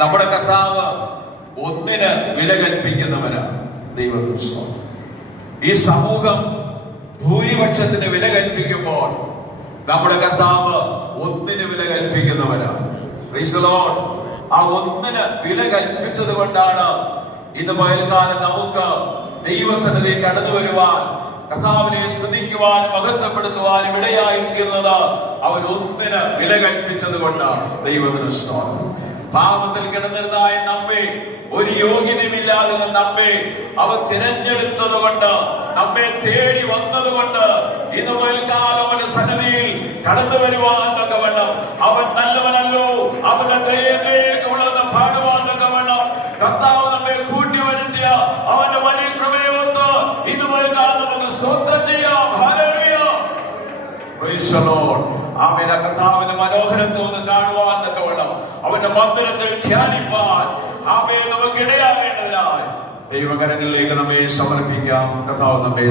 നമ്മുടെ കർത്താവ് ഒന്നിന് വില കൽപ്പിക്കുന്നവനാണ് ദൈവദൃശ്യം ഈ സമൂഹം ഭൂരിപക്ഷത്തിന് വില കൽപ്പിക്കുമ്പോൾ നമ്മുടെ കർത്താവ് ഒന്നിന് വില കൽപ്പിക്കുന്നവനാണ്. ആ ഒന്നിന് വില കൽപ്പിച്ചത് കൊണ്ടാണ് ഇന്ന് പകൽക്കാലം നമുക്ക് ദൈവസന്നിധി കടന്നു വരുവാൻ കർത്താവിനെ സ്തുതിക്കുവാനും മഹത്വപ്പെടുത്തുവാനും ഇടയായി തീർന്നത് അവൻ ഒന്നിന് വില കൽപ്പിച്ചത് കൊണ്ടാണ് ദൈവത്തിന് പാപത്തിൽ കിടന്നിരുന്നായ നമ്മെ ഒരു യോഗ്യതയുമില്ലാതിരുന്ന നമ്മെ അവൻ തിരഞ്ഞെടുത്തത് കൊണ്ട് നമ്മെ തേടി വന്നത് കൊണ്ട് ഇന്ന് മുതൽക്കാലം അവന്റെ സന്നിധിയിൽ കടന്നു വരുവാൻ തക്കവണ്ണം അവൻ നല്ലവനല്ലോ അവന്റെ ദയനേക്കുള്ളതെന്ന് പാടുവാൻ തക്കവണ്ണം കർത്താവ് നമ്മെ കൂട്ടി വരുത്തിയ അവന്റെ വലിയ കൃപയോർത്ത് ഇന്ന് മുതൽക്കാലം നമുക്ക് സ്തോത്രം ചെയ്യാം. ആമേന കർത്താവിന്റെ മനോഹരത്വം കാണുവാൻ അവന്റെ മന്ദിരത്തിൽ ധ്യാനിപ്പാൻ ആമേ നമുക്ക് ഇടയാകേണ്ടതിനാൽ. ദൈവകരങ്ങളിലേക്ക് നമ്മെ സമർപ്പിക്കാം. കഥാവ് നമ്മെ